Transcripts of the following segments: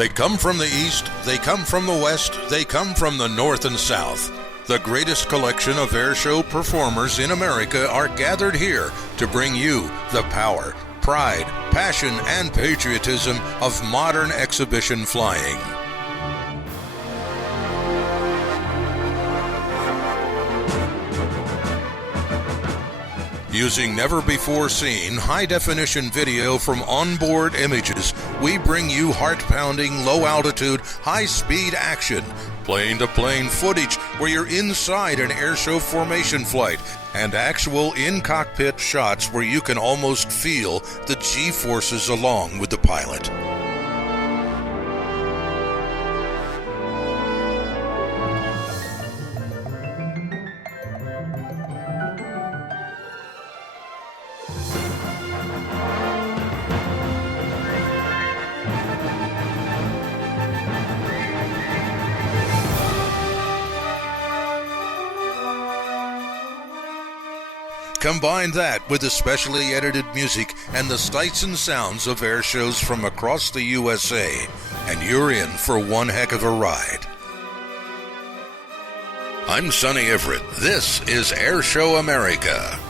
They come from the east, they come from the west, they come from the north and south. The greatest collection of airshow performers in America are gathered here to bring you the power, pride, passion, and patriotism of modern exhibition flying. Using never-before-seen high-definition video from onboard images, we bring you heart-pounding, low-altitude, high-speed action, plane-to-plane footage where you're inside an airshow formation flight, and actual in-cockpit shots where you can almost feel the G-forces along with the pilot. Combine that with the specially edited music and the sights and sounds of air shows from across the USA, and you're in for one heck of a ride. I'm Sonny Everett. This is Air Show America.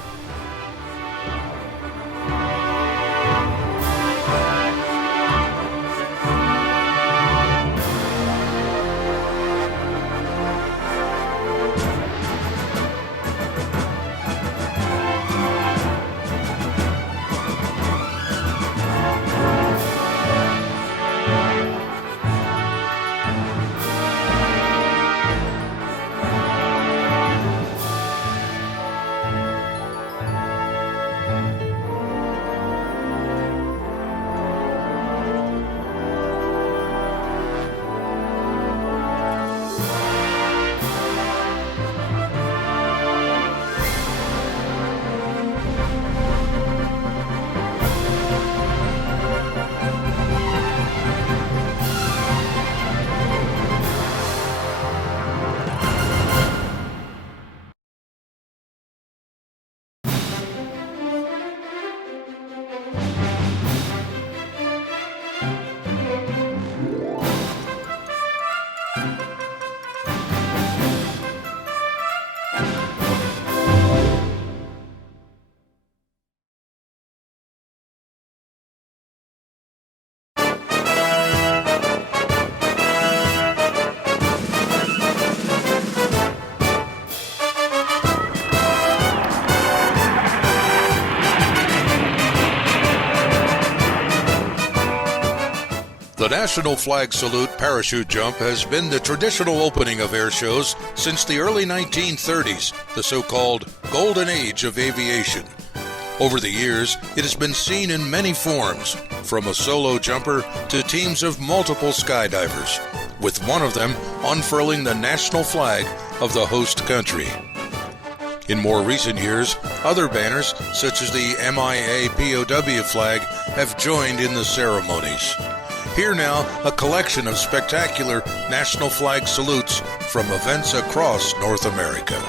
The National Flag Salute parachute jump has been the traditional opening of air shows since the early 1930s, the so-called golden age of aviation. Over the years, it has been seen in many forms, from a solo jumper to teams of multiple skydivers, with one of them unfurling the national flag of the host country. In more recent years, other banners, such as the MIA POW flag, have joined in the ceremonies. Here now, a collection of spectacular national flag salutes from events across North America.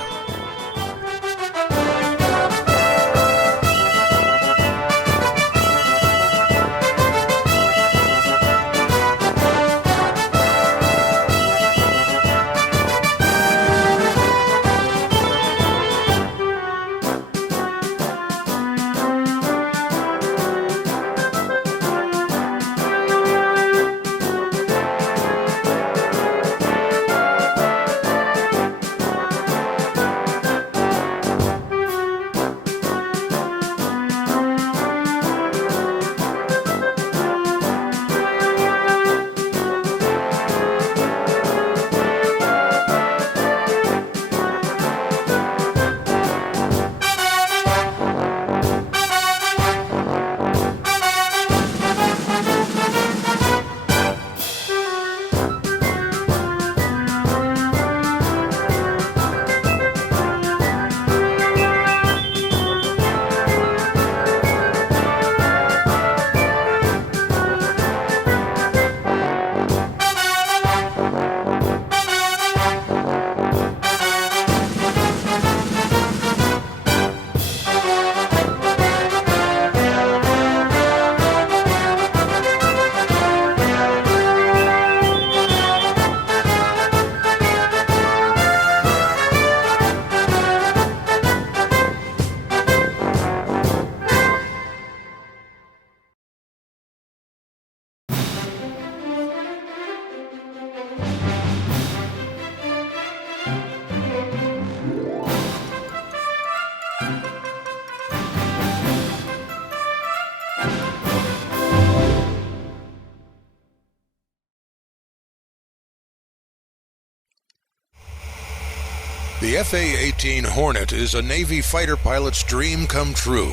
The FA-18 Hornet is a Navy fighter pilot's dream come true.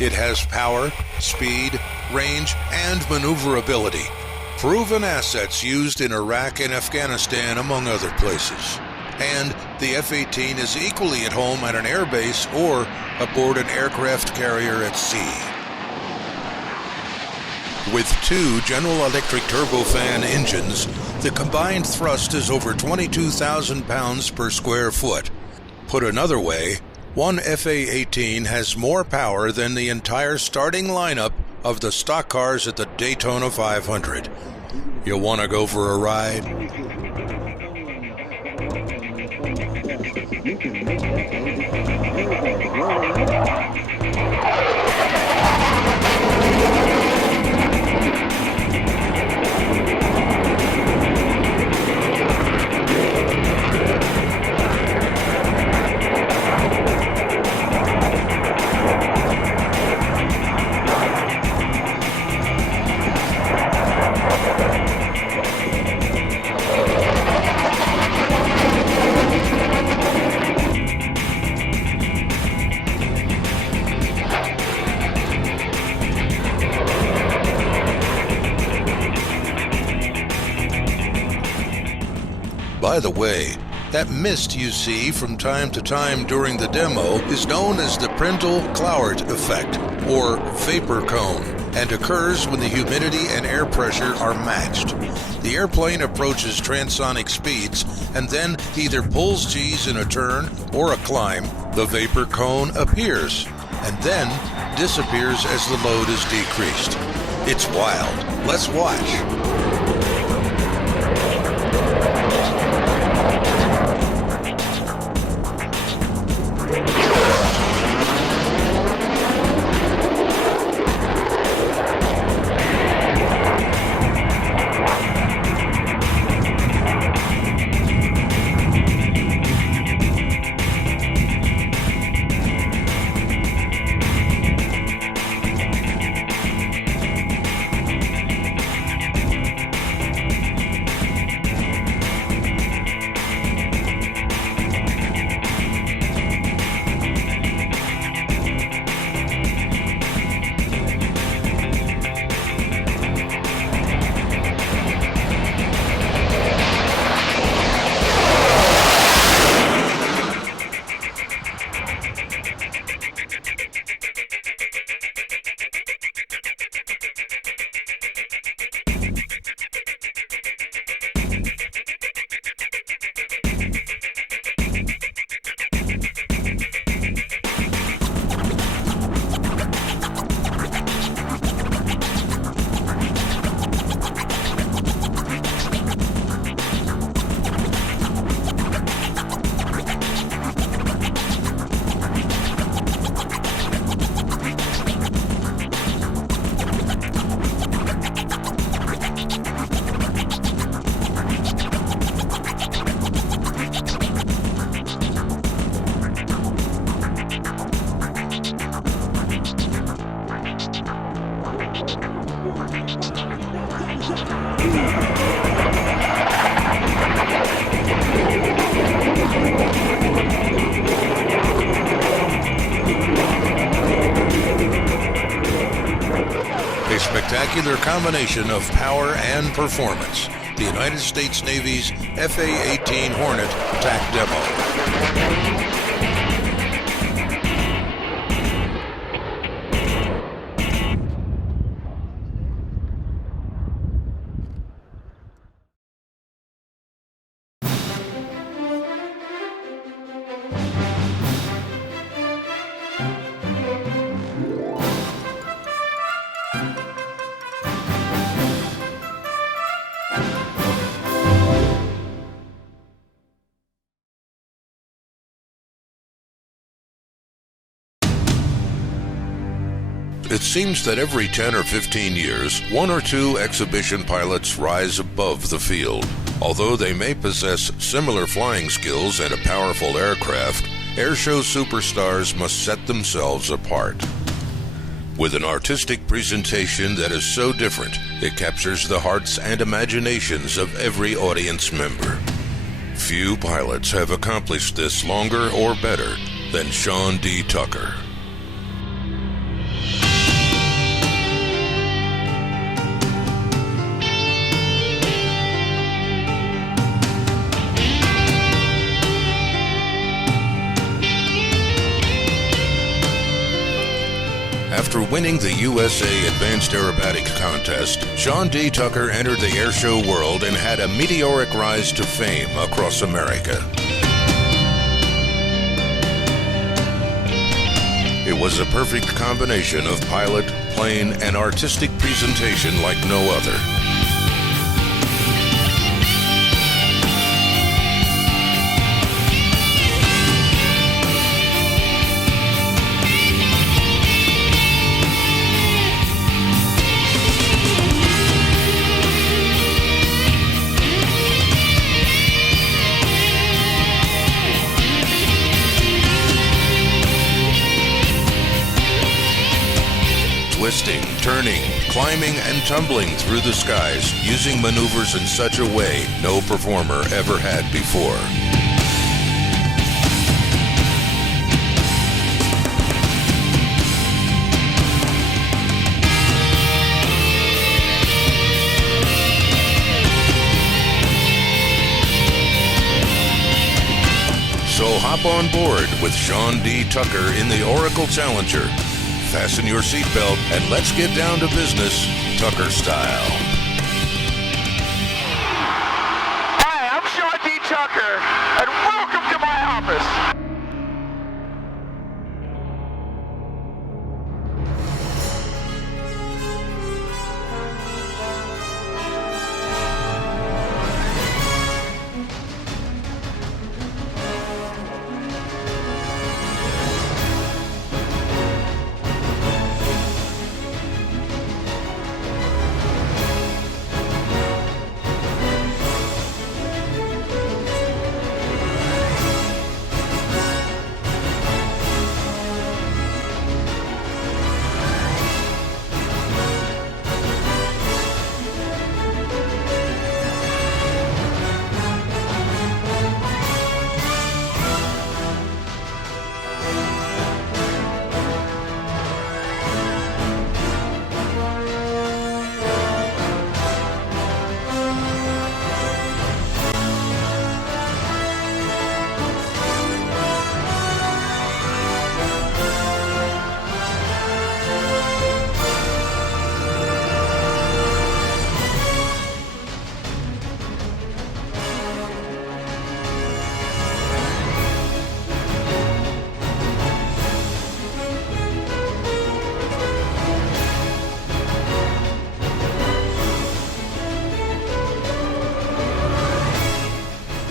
It has power, speed, range, and maneuverability. Proven assets used in Iraq and Afghanistan, among other places. And the F-18 is equally at home at an airbase or aboard an aircraft carrier at sea. With two General Electric turbofan engines, the combined thrust is over 22,000 pounds per square foot. Put another way, one FA-18 has more power than the entire starting lineup of the stock cars at the Daytona 500. You want to go for a ride? By the way, that mist you see from time to time during the demo is known as the Prindle-Cloward effect, or vapor cone, and occurs when the humidity and air pressure are matched. The airplane approaches transonic speeds and then either pulls G's in a turn or a climb. The vapor cone appears and then disappears as the load is decreased. It's wild. Let's watch. A spectacular combination of power and performance. The United States Navy's FA-18 Hornet attack demo. It seems that every 10 or 15 years, one or two exhibition pilots rise above the field. Although they may possess similar flying skills and a powerful aircraft, airshow superstars must set themselves apart. With an artistic presentation that is so different, it captures the hearts and imaginations of every audience member. Few pilots have accomplished this longer or better than Sean D. Tucker. After winning the USA Advanced Aerobatics Contest, Sean D. Tucker entered the airshow world and had a meteoric rise to fame across America. It was a perfect combination of pilot, plane, and artistic presentation like no other. Twisting, turning, climbing, and tumbling through the skies, using maneuvers in such a way no performer ever had before. So hop on board with Sean D. Tucker in the Oracle Challenger. Fasten your seatbelt and let's get down to business, Tucker style. Hi, I'm Sean D. Tucker, and welcome to my office.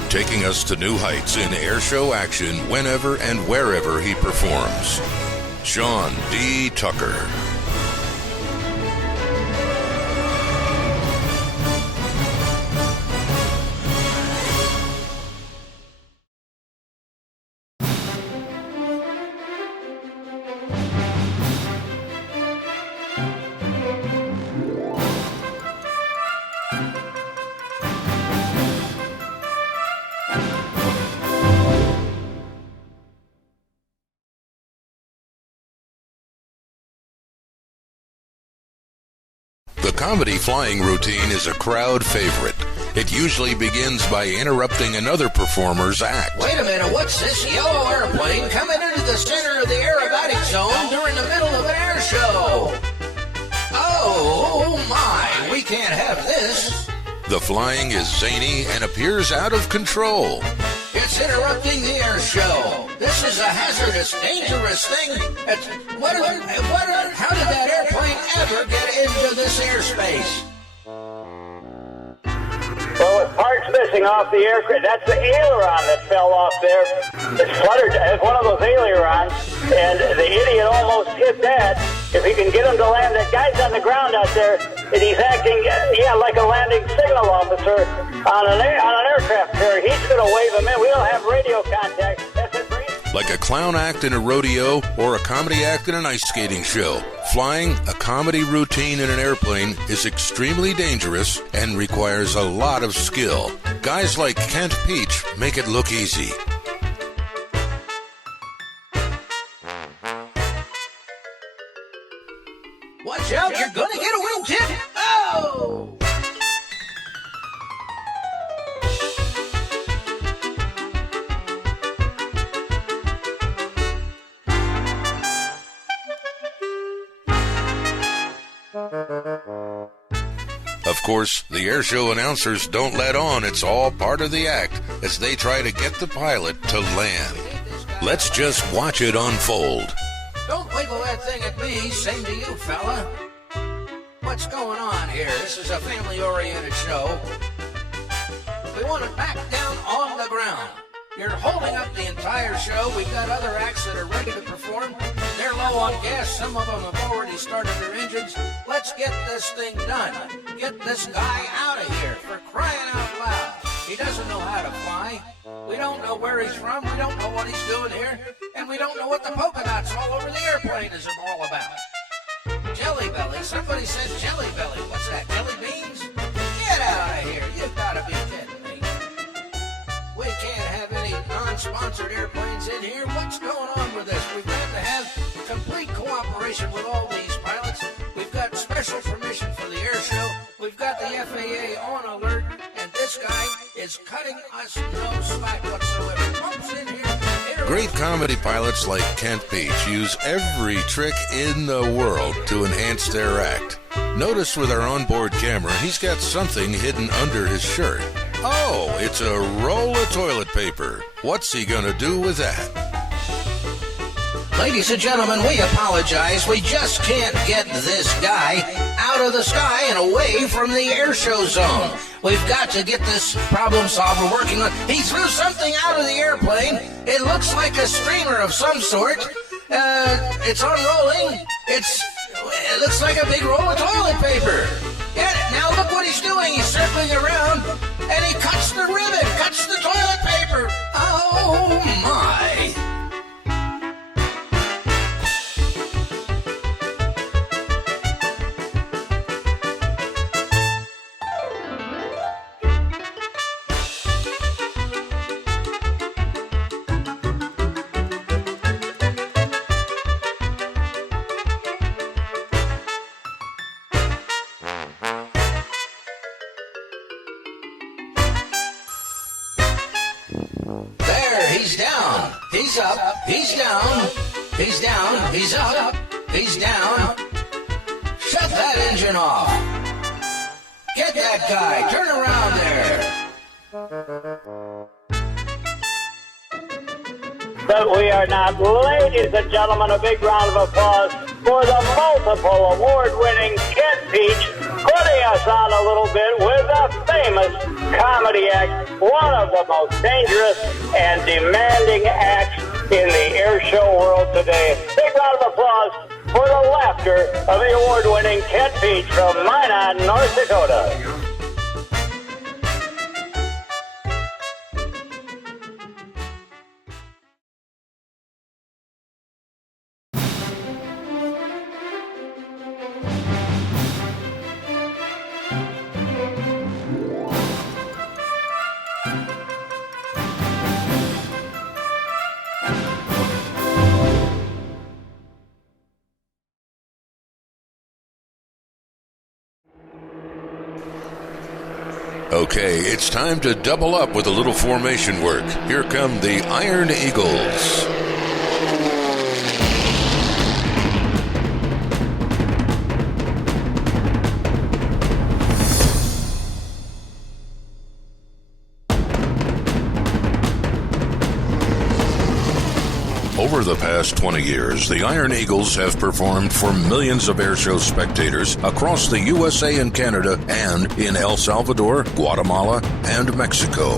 Taking us to new heights in airshow action whenever and wherever he performs. Sean D. Tucker. The comedy flying routine is a crowd favorite. It usually begins by interrupting another performer's act. Wait a minute, what's this yellow airplane coming into the center of the aerobatic zone during the middle of an air show? Oh my, we can't have this. The flying is zany and appears out of control. It's interrupting the air show. This is a hazardous, dangerous thing. How did that airplane ever get into this airspace? Well, with parts missing off the aircraft, that's the aileron that fell off there. It's fluttered as one of those ailerons, and the idiot almost hit that. If he can get him to land, that guy's on the ground out there, and he's acting, like a landing signal officer on an aircraft carrier. He's going to wave him in. We don't have radio contact. That's it, Bree. Like a clown act in a rodeo or a comedy act in an ice skating show, flying a comedy routine in an airplane is extremely dangerous and requires a lot of skill. Guys like Kent Peach make it look easy. Watch out, you're gonna get a wingtip! Oh! Of course, the airshow announcers don't let on. It's all part of the act as they try to get the pilot to land. Let's just watch it unfold. Don't wiggle that thing at me, same to you, fella. What's going on here? This is a family-oriented show. We want it back down on the ground. You're holding up the entire show. We've got other acts that are ready to perform. They're low on gas. Some of them have already started their engines. Let's get this thing done. Get this guy out of here, for crying out loud. He doesn't know how to fly. We don't know where he's from. We don't know what he's doing here. And we don't know what the polka dots all over the airplane is all about. Jelly Belly. Somebody said Jelly Belly. What's that, jelly beans? Get out of here. You've got to be kidding me. We can't have any non-sponsored airplanes in here. What's going on with this? We've got to have complete cooperation with all these pilots. We've got special permission for the air show. We've got the FAA on alert, and this guy is cutting us no slack whatsoever. Folks in here. Great comedy pilots like Kent Peach use every trick in the world to enhance their act. Notice with our onboard camera, he's got something hidden under his shirt. Oh, it's a roll of toilet paper. What's he gonna do with that? Ladies and gentlemen, we apologize. We just can't get this guy out of the sky and away from the airshow zone. We've got to get this problem solved. We're working on. He threw something out of the airplane. It looks like a streamer of some sort. It's unrolling. It looks like a big roll of toilet paper. Get it? Now look what he's doing. He's circling around, and he cuts the ribbon, cuts the toilet paper. Oh, my. He's down, he's up, he's down, he's down, he's up, he's down. Shut that engine off. Get that guy, turn around there. But we are not. Ladies and gentlemen, a big round of applause for the multiple award-winning Kent Peach, putting us on a little bit with a famous comedy act, one of the most dangerous and demanding acts in the air show world today. Big round of applause for the laughter of the award-winning Kent Peach from Minot, North Dakota. Okay, it's time to double up with a little formation work. Here come the Iron Eagles. Over the past 20 years, the Iron Eagles have performed for millions of airshow spectators across the USA and Canada and in El Salvador, Guatemala, and Mexico.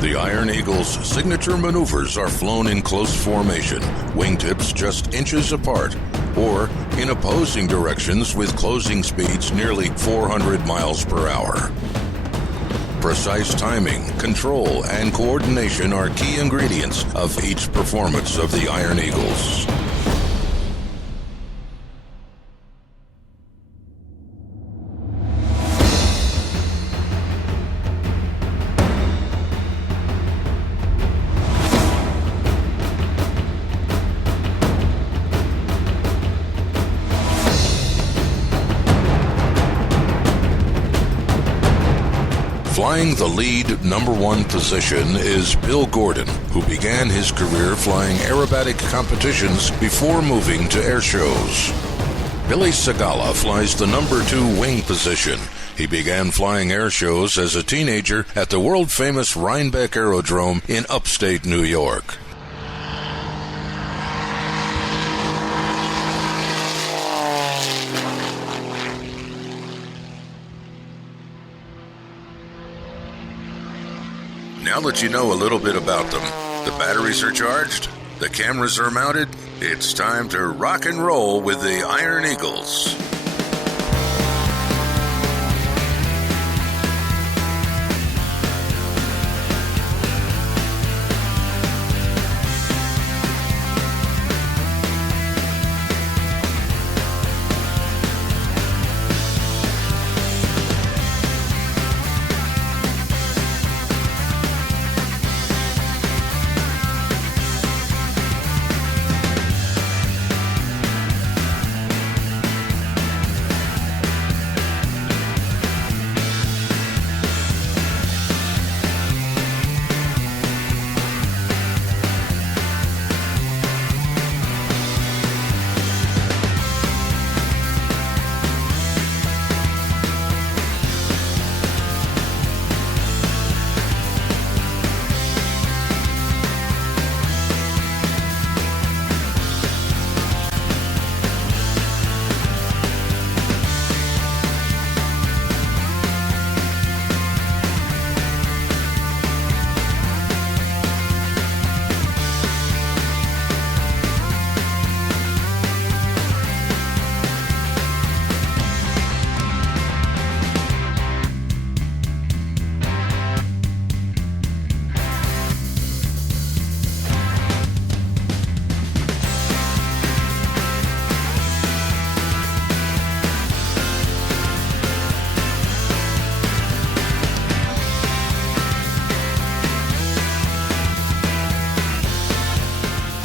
The Iron Iron Eagle's signature maneuvers are flown in close formation, wingtips just inches apart, or in opposing directions with closing speeds nearly 400 miles per hour. Precise timing, control, and coordination are key ingredients of each performance of the Iron Eagles. Flying the lead #1 position is Bill Gordon, who began his career flying aerobatic competitions before moving to air shows. Billy Segala flies the #2 wing position. He began flying air shows as a teenager at the world-famous Rhinebeck Aerodrome in upstate New York. Now that you know a little bit about them, the batteries are charged, the cameras are mounted, it's time to rock and roll with the Iron Eagles.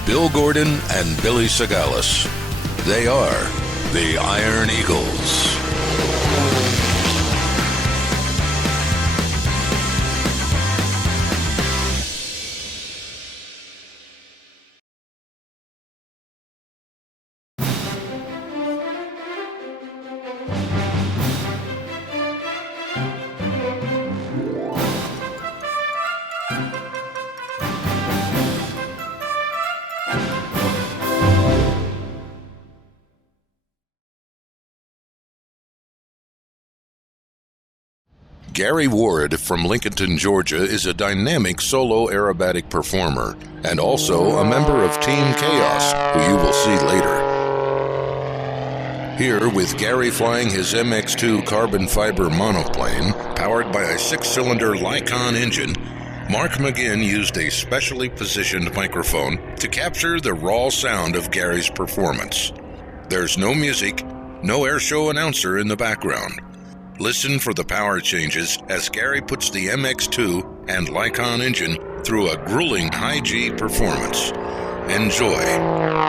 Bill Gordon and Billy Segalis. They are the Iron Eagles. Gary Ward from Lincolnton, Georgia is a dynamic solo aerobatic performer and also a member of Team Chaos, who you will see later. Here, with Gary flying his MX-2 carbon fiber monoplane, powered by a 6-cylinder Lycon engine, Mark McGinn used a specially positioned microphone to capture the raw sound of Gary's performance. There's no music, no airshow announcer in the background. Listen for the power changes as Gary puts the MX-2 and Lycon engine through a grueling high-G performance. Enjoy.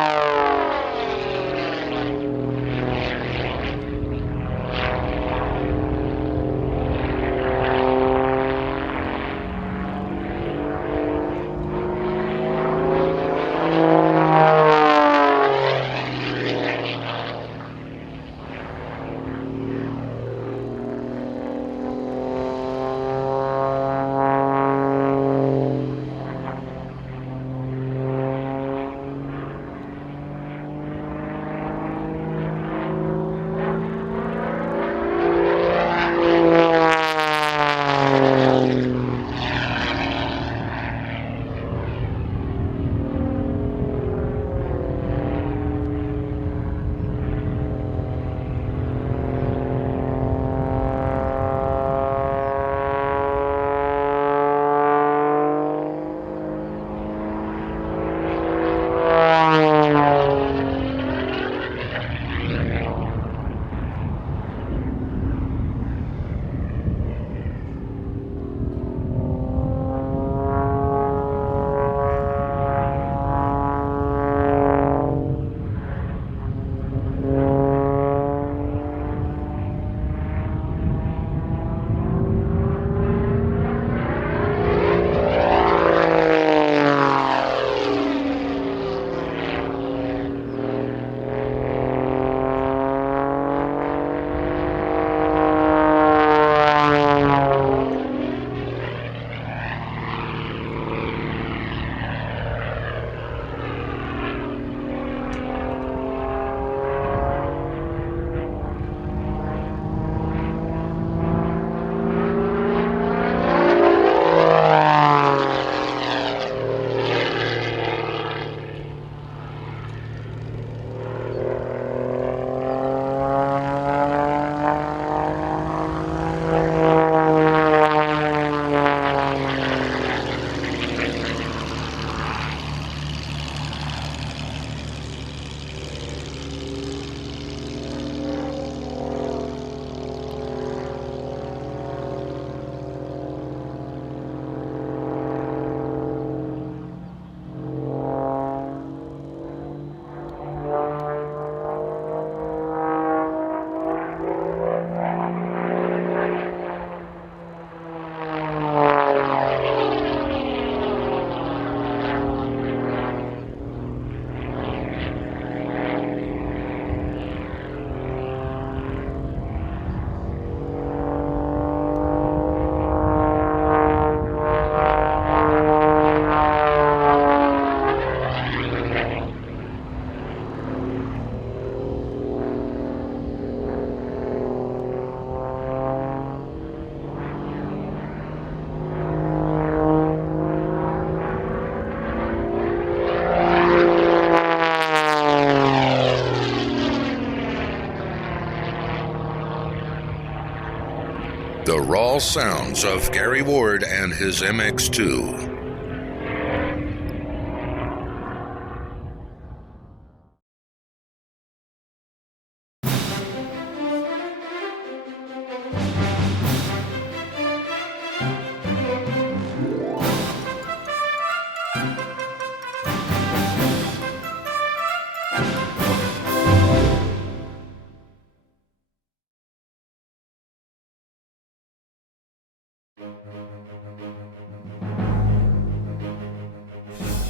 the raw sounds of Gary Ward and his MX-2.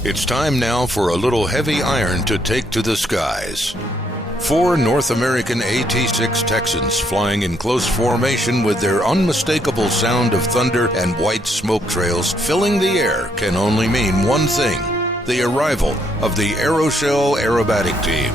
It's time now for a little heavy iron to take to the skies. 4 North American AT-6 Texans flying in close formation with their unmistakable sound of thunder and white smoke trails filling the air can only mean one thing: the arrival of the Aeroshell Aerobatic Team.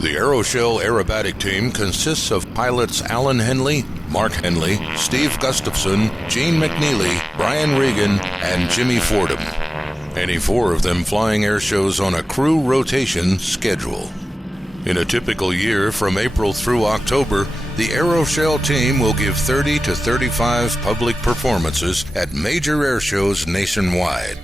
The Aeroshell Aerobatic Team consists of pilots Alan Henley, Mark Henley, Steve Gustafson, Gene McNeely, Brian Regan, and Jimmy Fordham. Any 4 of them flying air shows on a crew rotation schedule. In a typical year, from April through October, the Aeroshell team will give 30 to 35 public performances at major air shows nationwide.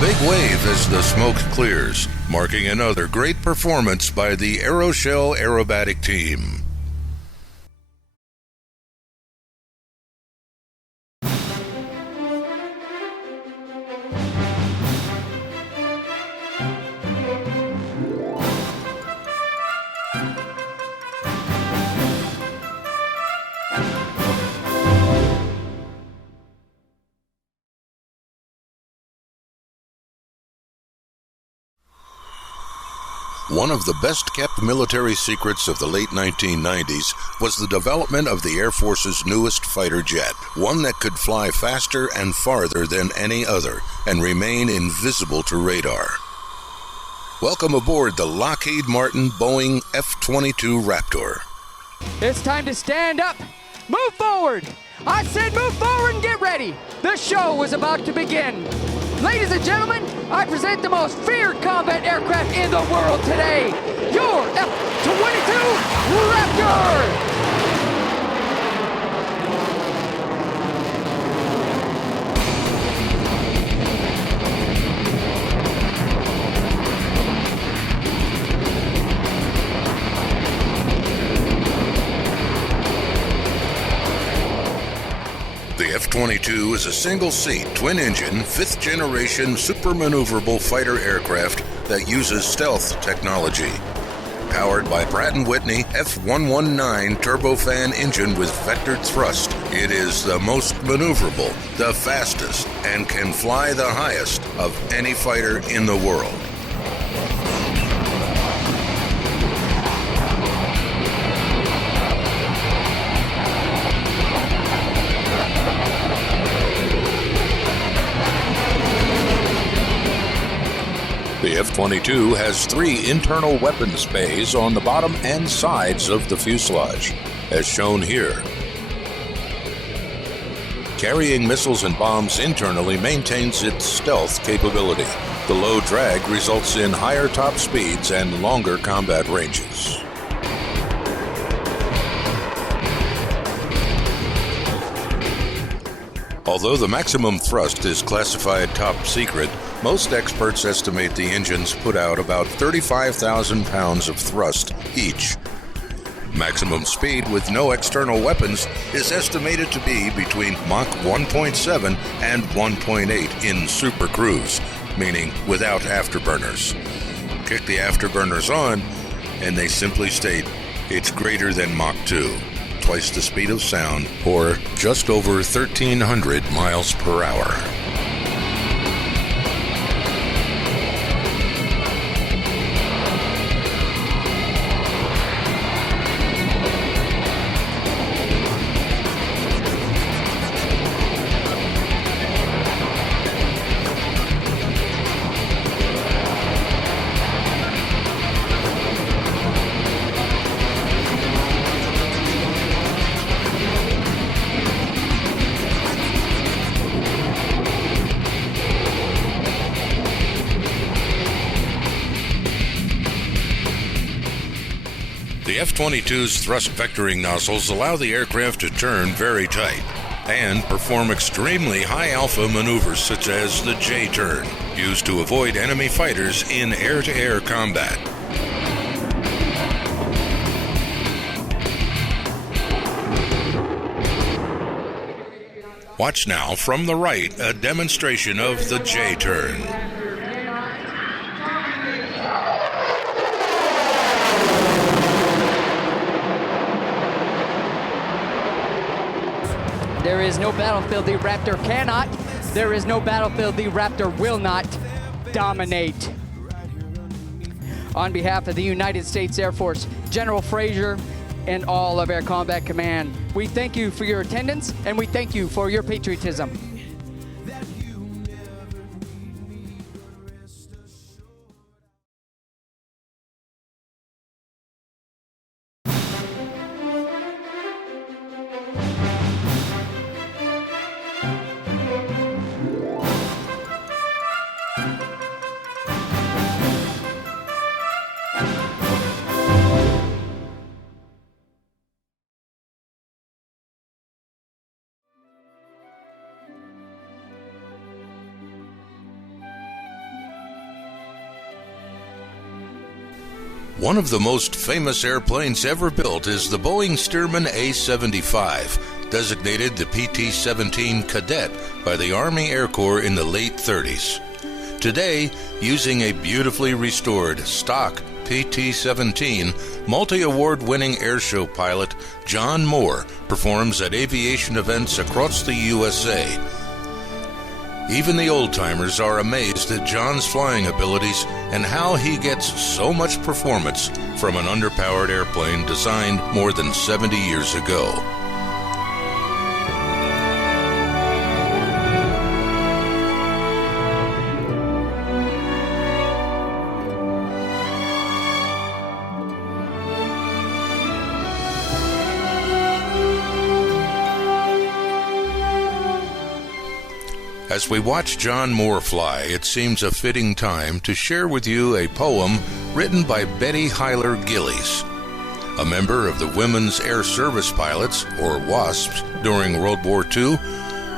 Big wave as the smoke clears, marking another great performance by the Aeroshell Aerobatic Team. One of the best-kept military secrets of the late 1990s was the development of the Air Force's newest fighter jet, one that could fly faster and farther than any other and remain invisible to radar. Welcome aboard the Lockheed Martin Boeing F-22 Raptor. It's time to stand up, move forward. I said move forward and get ready. The show is about to begin. Ladies and gentlemen, I present the most feared combat aircraft in the world today, your F-22 Raptor! The F-22 is a single-seat, twin-engine, fifth-generation super-maneuverable fighter aircraft that uses stealth technology. Powered by Pratt & Whitney F119 turbofan engine with vectored thrust, it is the most maneuverable, the fastest, and can fly the highest of any fighter in the world. The F-22 has 3 internal weapons bays on the bottom and sides of the fuselage, as shown here. Carrying missiles and bombs internally maintains its stealth capability. The low drag results in higher top speeds and longer combat ranges. Although the maximum thrust is classified top secret, most experts estimate the engines put out about 35,000 pounds of thrust each. Maximum speed with no external weapons is estimated to be between Mach 1.7 and 1.8 in Super Cruise, meaning without afterburners. Kick the afterburners on, and they simply state it's greater than Mach 2. Twice the speed of sound, or just over 1,300 miles per hour. The F-22's thrust vectoring nozzles allow the aircraft to turn very tight and perform extremely high alpha maneuvers such as the J-turn, used to avoid enemy fighters in air-to-air combat. Watch now from the right a demonstration of the J-turn. There is no battlefield the Raptor cannot. There is no battlefield the Raptor will not dominate. On behalf of the United States Air Force, General Fraser, and all of Air Combat Command, we thank you for your attendance and we thank you for your patriotism. One of the most famous airplanes ever built is the Boeing Stearman A-75, designated the PT-17 Cadet by the Army Air Corps in the late 30s. Today, using a beautifully restored stock PT-17, multi-award-winning airshow pilot John Moore performs at aviation events across the USA. Even the old-timers are amazed at John's flying abilities and how he gets so much performance from an underpowered airplane designed more than 70 years ago. As we watch John Moore fly, it seems a fitting time to share with you a poem written by Betty Hyler Gillies, a member of the Women's Air Service Pilots, or WASPs, during World War II,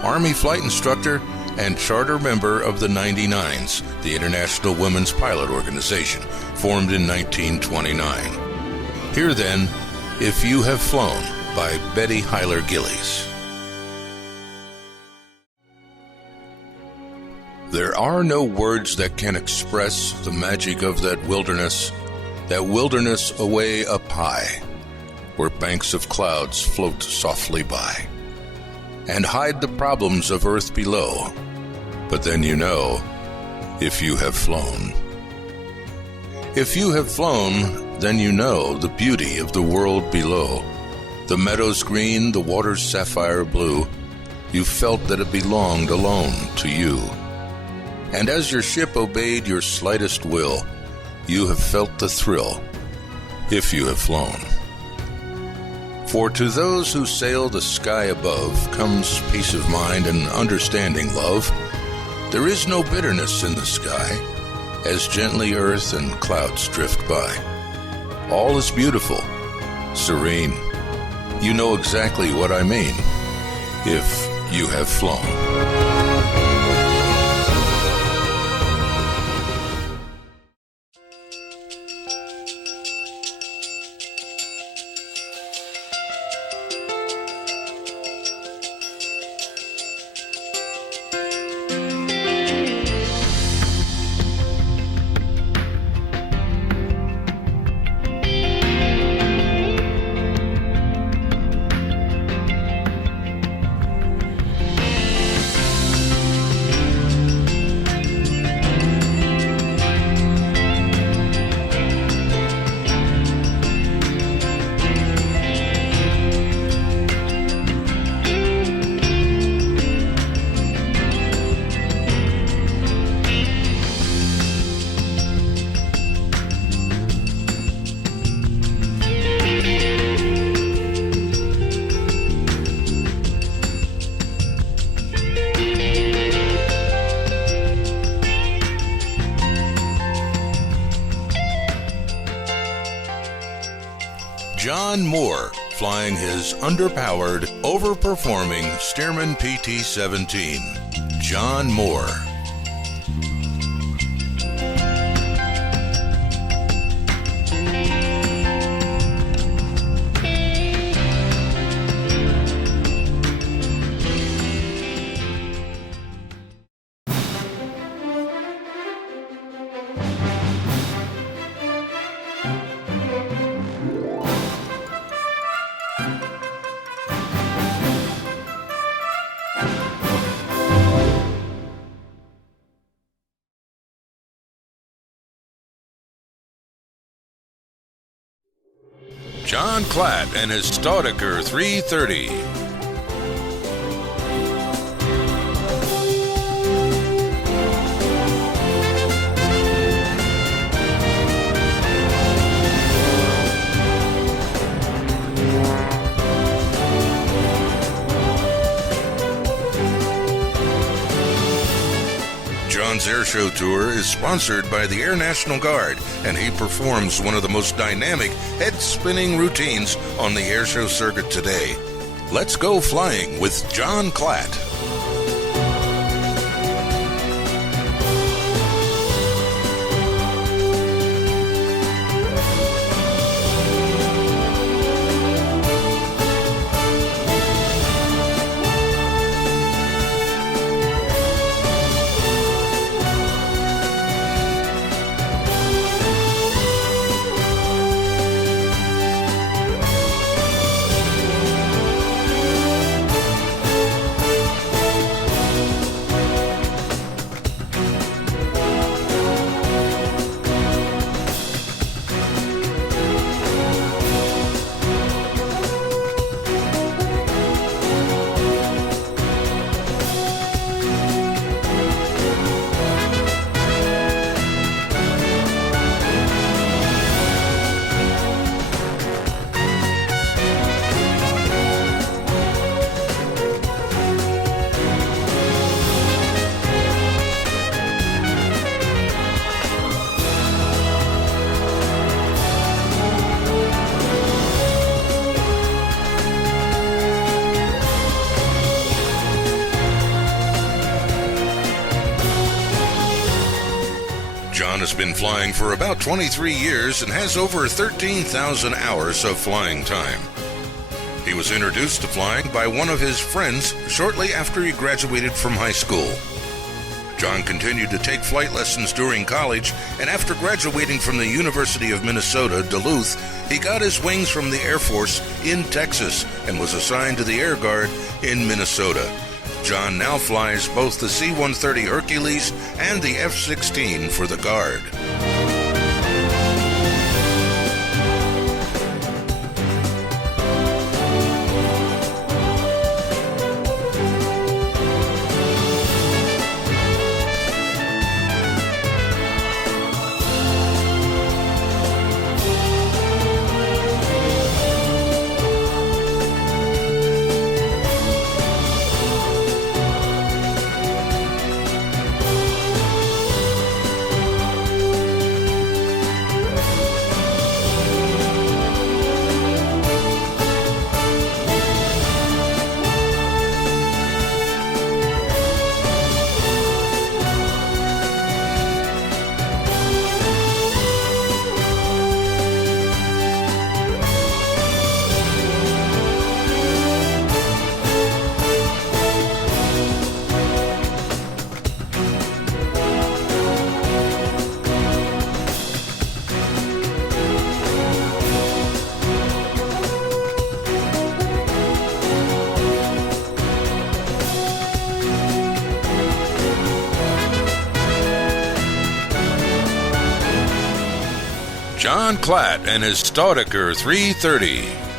Army flight instructor, and charter member of the 99s, the International Women's Pilot Organization, formed in 1929. Here then, If You Have Flown, by Betty Hyler Gillies. There are no words that can express the magic of that wilderness away up high, where banks of clouds float softly by, and hide the problems of earth below. But then you know, if you have flown. If you have flown, then you know the beauty of the world below. The meadows green, the waters sapphire blue, you felt that it belonged alone to you. And as your ship obeyed your slightest will, you have felt the thrill, if you have flown. For to those who sail the sky above comes peace of mind and understanding love. There is no bitterness in the sky, as gently earth and clouds drift by. All is beautiful, serene. You know exactly what I mean, if you have flown. John Moore, flying his underpowered, overperforming Stearman PT-17. John Moore. John Klatt and his Staudacher 330. John's Airshow Tour is sponsored by the Air National Guard, and he performs one of the most dynamic head-spinning routines on the airshow circuit today. Let's go flying with John Klatt. John has been flying for about 23 years and has over 13,000 hours of flying time. He was introduced to flying by one of his friends shortly after he graduated from high school. John continued to take flight lessons during college, and after graduating from the University of Minnesota, Duluth, he got his wings from the Air Force in Texas and was assigned to the Air Guard in Minnesota. John now flies both the C-130 Hercules and the F-16 for the Guard. John Klatt and his Staudacher 330.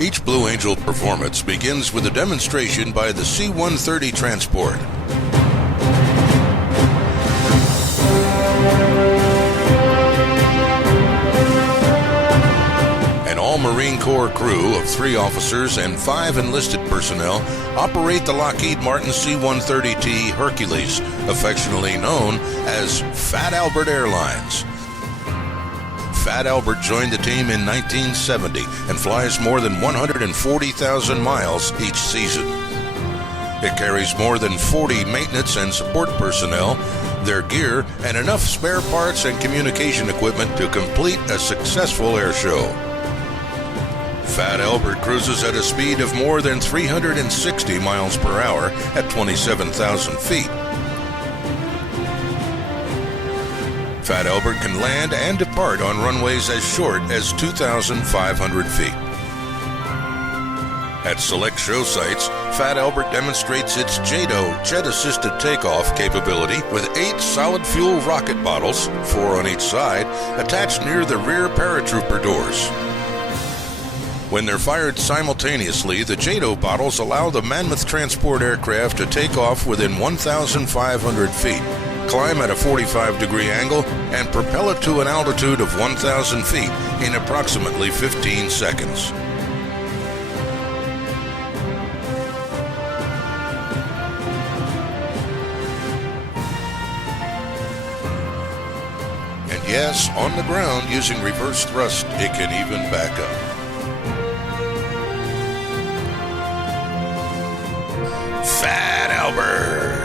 Each Blue Angel performance begins with a demonstration by the C-130 transport. An all-Marine Corps crew of 3 officers and 5 enlisted personnel operate the Lockheed Martin C-130T Hercules, affectionately known as Fat Albert Airlines. Fat Albert joined the team in 1970 and flies more than 140,000 miles each season. It carries more than 40 maintenance and support personnel, their gear, and enough spare parts and communication equipment to complete a successful air show. Fat Albert cruises at a speed of more than 360 miles per hour at 27,000 feet. Fat Albert can land and depart on runways as short as 2,500 feet. At select show sites, Fat Albert demonstrates its JATO, jet-assisted takeoff capability with 8 solid fuel rocket bottles, 4 on each side, attached near the rear paratrooper doors. When they're fired simultaneously, the JATO bottles allow the Mammoth transport aircraft to take off within 1,500 feet, climb at a 45-degree angle, and propel it to an altitude of 1,000 feet in approximately 15 seconds. And yes, on the ground, using reverse thrust, it can even back up. Fat Albert.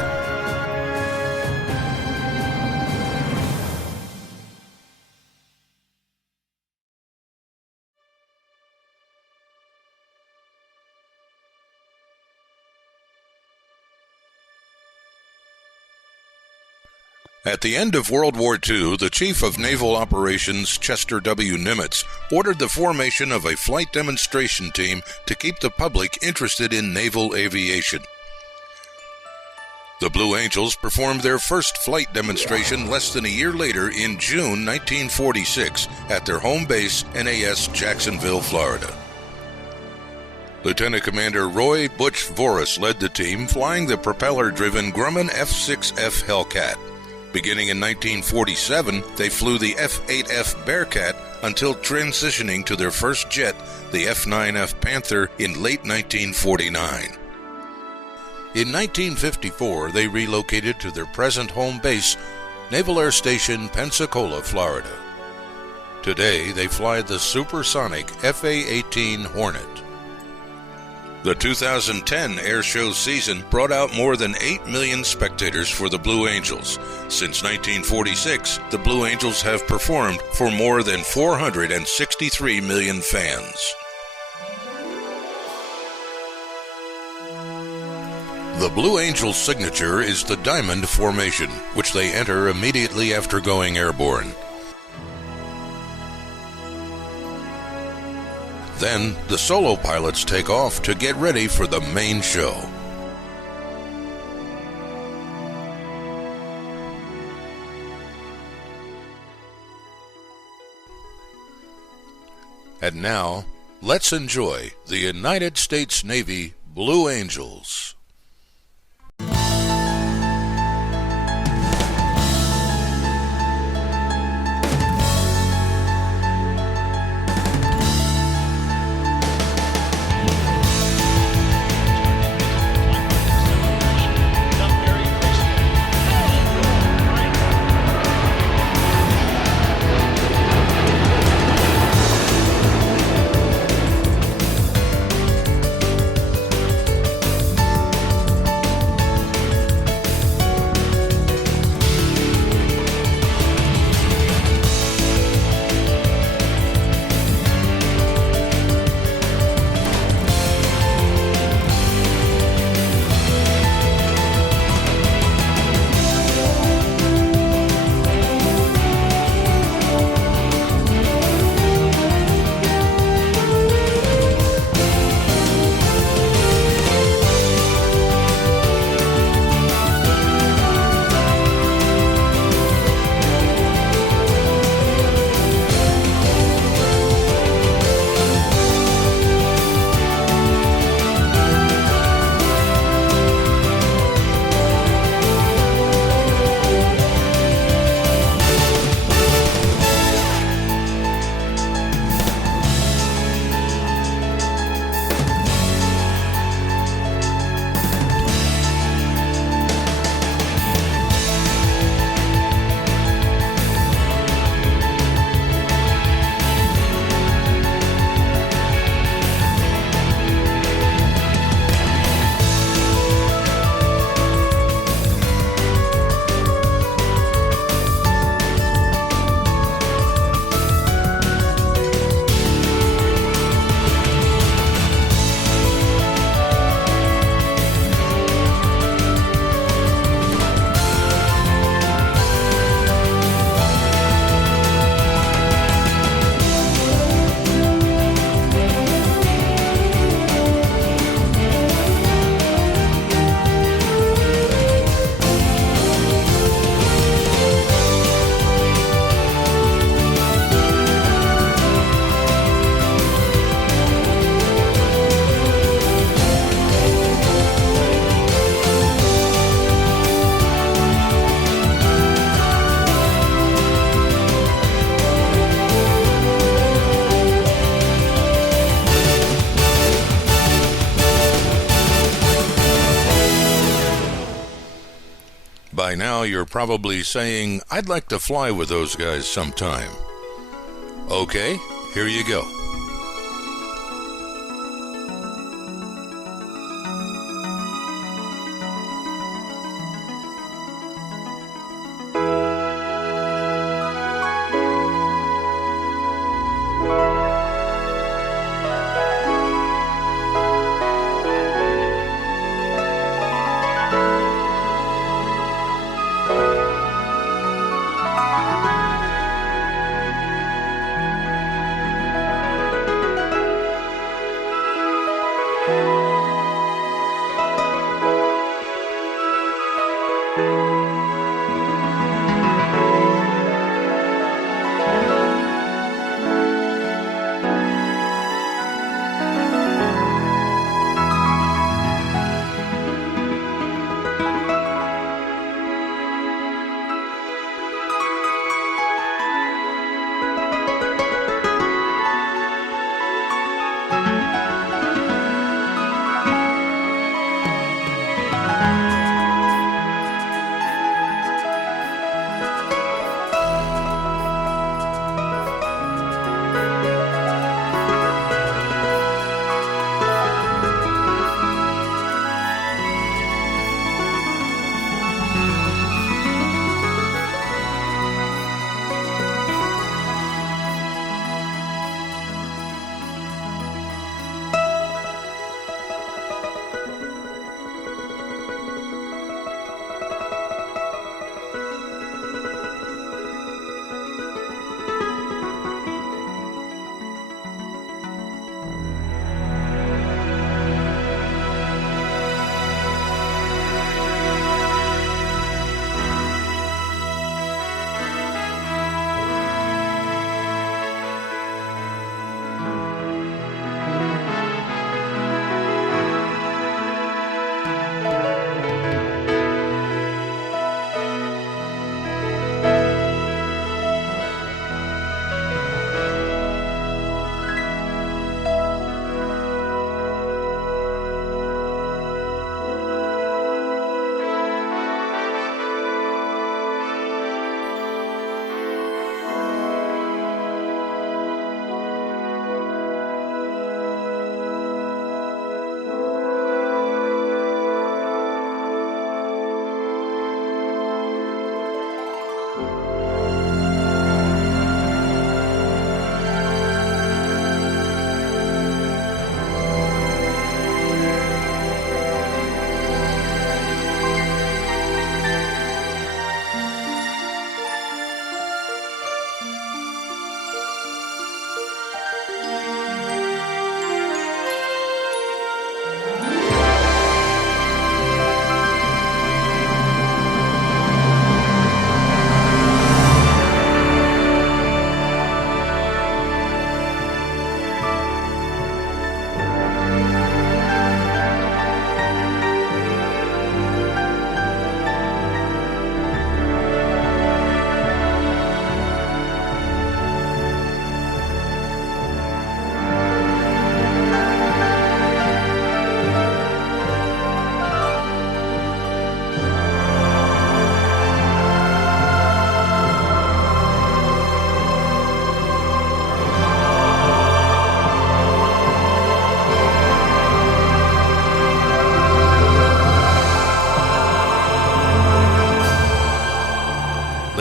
At the end of World War II, the Chief of Naval Operations, Chester W. Nimitz, ordered the formation of a flight demonstration team to keep the public interested in naval aviation. The Blue Angels performed their first flight demonstration less than a year later in June 1946 at their home base, NAS Jacksonville, Florida. Lieutenant Commander Roy Butch Voris led the team, flying the propeller-driven Grumman F-6F Hellcat. Beginning in 1947, they flew the F-8F Bearcat until transitioning to their first jet, the F-9F Panther, in late 1949. In 1954, they relocated to their present home base, Naval Air Station, Pensacola, Florida. Today, they fly the supersonic FA-18 Hornet. The 2010 air show season brought out more than 8 million spectators for the Blue Angels. Since 1946, the Blue Angels have performed for more than 463 million fans. The Blue Angels' signature is the diamond formation, which they enter immediately after going airborne. Then, the solo pilots take off to get ready for the main show. And now, let's enjoy the United States Navy Blue Angels. By now, you're probably saying, I'd like to fly with those guys sometime. Okay, here you go.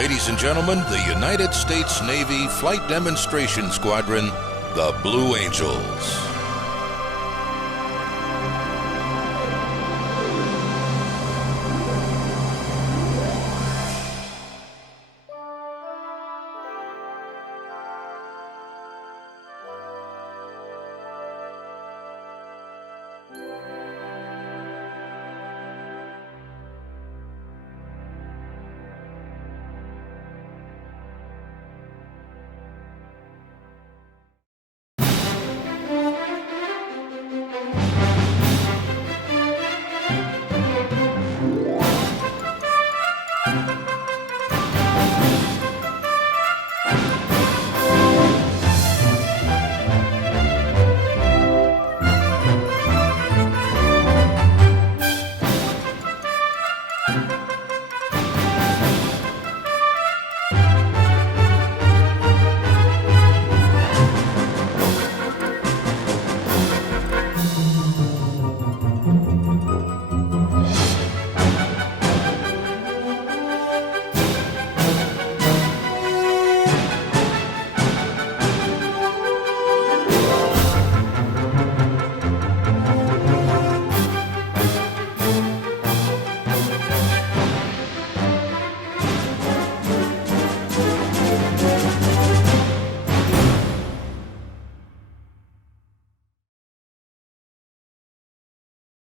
Ladies and gentlemen, the United States Navy Flight Demonstration Squadron, the Blue Angels.